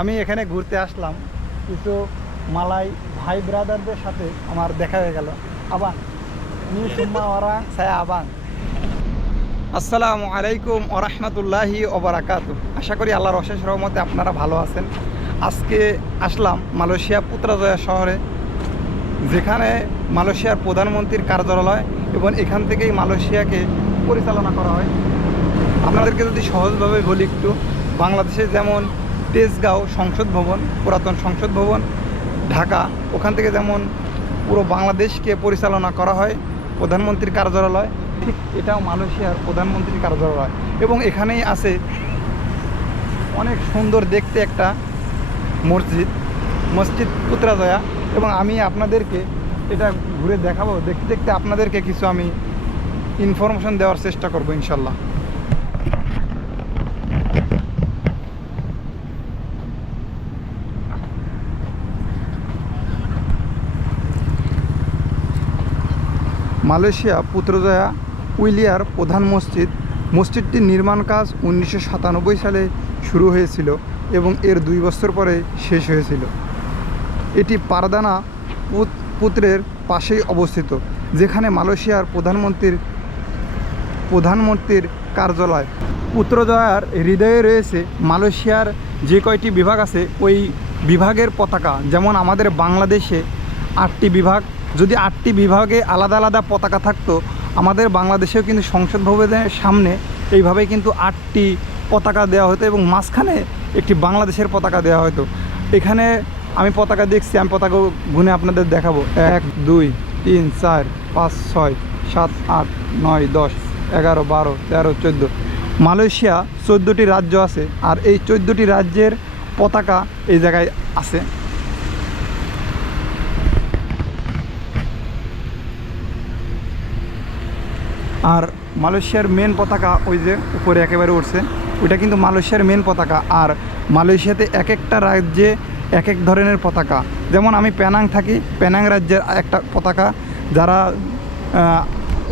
আমি এখানে ঘুরতে আসলাম। কিছু মালাই ভাই ব্রাদারদের সাথে আমার দেখা হয়ে গেল। আবাং নি সুম্মা ওরাং সায়া আবাং আসসালামু আলাইকুম ওরহমতুল্লাহি ওবরাকাত আশা করি আল্লাহর অশেষ রহমতে আপনারা ভালো আছেন। আজকে আসলাম মালয়েশিয়া পুত্রাজয়া শহরে, যেখানে মালয়েশিয়ার প্রধানমন্ত্রীর কার্যালয় এবং এখান থেকেই মালয়েশিয়াকে পরিচালনা করা হয়। আপনাদেরকে যদি সহজভাবে বলি একটু, বাংলাদেশে যেমন তেজগাঁও সংসদ ভবন, পুরাতন সংসদ ভবন, ঢাকা। ওখান থেকে যেমন পুরো বাংলাদেশকে পরিচালনা করা হয়, প্রধানমন্ত্রীর কার্যালয়, ঠিক এটাও মালয়েশিয়ার প্রধানমন্ত্রীর কার্যালয়। এবং এখানেই আছে অনেক সুন্দর দেখতে একটা মসজিদ মসজিদ পুত্রাজয়া। এবং আমি আপনাদেরকে এটা ঘুরে দেখাবো, দেখতে দেখতে আপনাদেরকে কিছু আমি ইনফরমেশন দেওয়ার চেষ্টা করব, ইনশাল্লাহ। মালয়েশিয়া পুত্রজয়া উইলিয়ার প্রধান মসজিদ। মসজিদটির নির্মাণ কাজ উনিশশো সাতানব্বই সালে শুরু হয়েছিল এবং এর দুই বছর পরে শেষ হয়েছিল। এটি পারদানা পুত- পুত্রের পাশেই অবস্থিত, যেখানে মালয়েশিয়ার প্রধানমন্ত্রীর প্রধানমন্ত্রীর কার্যালয়। পুত্রজয়ার হৃদয়ে রয়েছে মালয়েশিয়ার যে কয়টি বিভাগ আছে, ওই বিভাগের পতাকা, যেমন আমাদের বাংলাদেশে আটটি বিভাগ যদি আটটি বিভাগে আলাদা আলাদা পতাকা থাকতো, আমাদের বাংলাদেশেও কিন্তু সংসদ ভবনের সামনে এইভাবে কিন্তু আটটি পতাকা দেওয়া হতো এবং মাঝখানে একটি বাংলাদেশের পতাকা দেওয়া হতো। এখানে আমি পতাকা দেখছি, আমি পতাকা গুনে আপনাদের দেখাবো। এক, দুই, তিন, চার, পাঁচ, ছয়, সাত, আট, নয়, দশ, এগারো, বারো, তেরো, চোদ্দ। মালয়েশিয়া চোদ্দোটি রাজ্য আছে, আর এই চোদ্দোটি রাজ্যের পতাকা এই জায়গায় আছে। আর মালয়েশিয়ার মেন পতাকা ওই যে উপরে একেবারে উঠছে, ওইটা কিন্তু মালয়েশিয়ার মেন পতাকা। আর মালয়েশিয়াতে এক একটা রাজ্যে এক এক ধরনের পতাকা। যেমন আমি প্যানাং থাকি প্যানাং রাজ্যের একটা পতাকা, যারা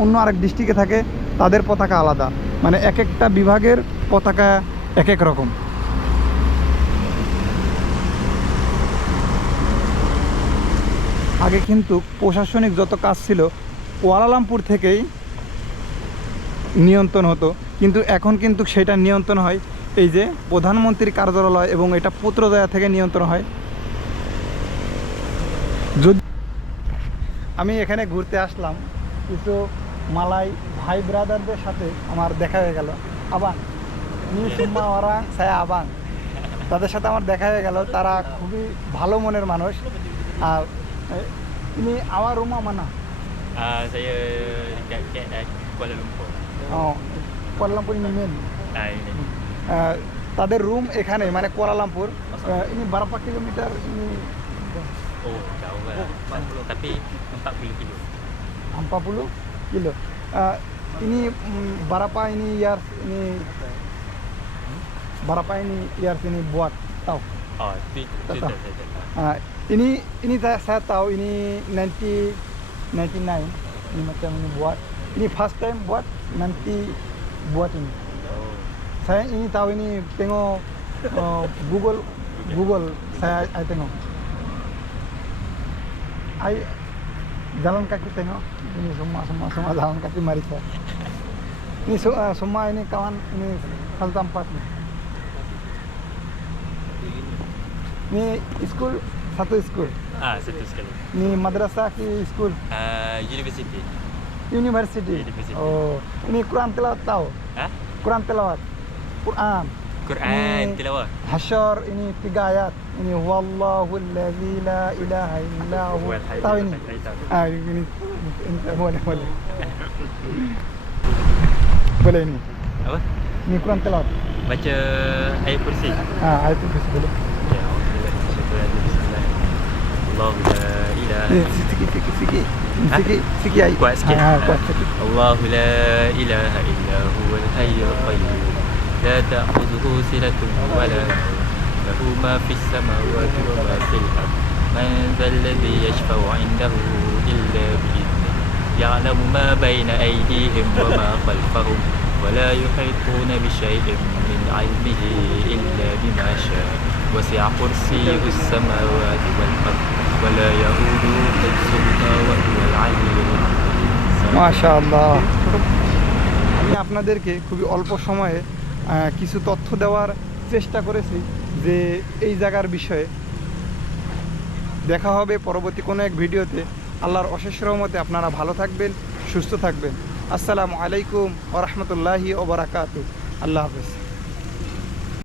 অন্য আরেক ডিস্ট্রিক্টে থাকে, তাদের পতাকা আলাদা। মানে এক একটা বিভাগের পতাকা এক এক রকম। আগে কিন্তু প্রশাসনিক যত কাজ ছিল, কুয়ালালামপুর থেকেই নিয়ন্ত্রণ হতো। কিন্তু এখন কিন্তু সেটা নিয়ন্ত্রণ হয়। এই যে প্রধানমন্ত্রীর কার্যালয় এবং এটা পুত্রদয়া থেকে নিয়ন্ত্রণ হয়। যদি আমি এখানে ঘুরতে আসলাম। কিছু মালাই ভাই ব্রাদারদের সাথে আমার দেখা হয়ে গেল। আবাং নি সুম্মা ওরাং সায়া আবাং তাদের সাথে আমার দেখা হয়ে গেল। তারা খুবই ভালো মনের মানুষ। আর ini awal Kuala Lumpur. Oh, Kuala Lumpur ini main. Ah, ini. আহ, তাদের রুম এখানে মানে কুয়ালালামপুর ইনি বারোপা কিলোমিটার ইনি Oh, jauh lah. Tapi 40 kilo. empat puluh kilo Ah, ini mm, berapa ini years ini berapa ini years ini buat tahu Oh, itu, itu Tak tak tahu. saya tak tahu. Ah, ini ini saya, saya tahu ini 90 99 ini macam ini buat ini first time buat nanti buat ini Oh. saya ini tahu ini tengok uh, Google Google saya I tengok I jalan kaki tengok ini semua semua semua jalan kaki mari saya ini su- uh, semua ini kawan ini satu tempat nih ini school satu school Ah, satu sekali. ini madrasah ki school Ah, university. University University. oh ini Quran tilawat tahu Ha? Quran tilawat Quran Quran Ini- tilawah. Hasyar ini tiga ayat. Ini wallahu allazi la ilaha illa hu. Tahu ini? Ah ini, ini boleh boleh. boleh ini. Apa? Ini Quran tilawat. Baca ayat kursi. Ah ayat itu boleh. Ya, Bismillah. Allahu la ilaha Sikit ayat. Kuat sikit. Ah, kuat sikit. الله لا إله إلا هو الحي القيوم لا تأخذه سنة ولا نوم له ما في السماوات وما في الأرض من ذا الذي يشفع عنده إلا بإذنه يعلم ما بين أيديهم وما خلفهم ولا يحيطون بشيء من علمه إلا بما شاء وسع كرسيه السماوات والأرض ولا يؤوده حفظهما وهو العلي العظيم মাশাআল্লাহ আমি আপনাদেরকে খুবই অল্প সময়ে আহ, কিছু তথ্য দেওয়ার চেষ্টা করেছি যে এই জায়গার বিষয়ে দেখা হবে পরবর্তী কোনো এক ভিডিওতে আল্লাহর অশেষ রহমতে আপনারা ভালো থাকবেন সুস্থ থাকবেন আসসালামু আলাইকুম ওরহমতুল্লাহি ওবরাকাতু আল্লাহ হাফেজ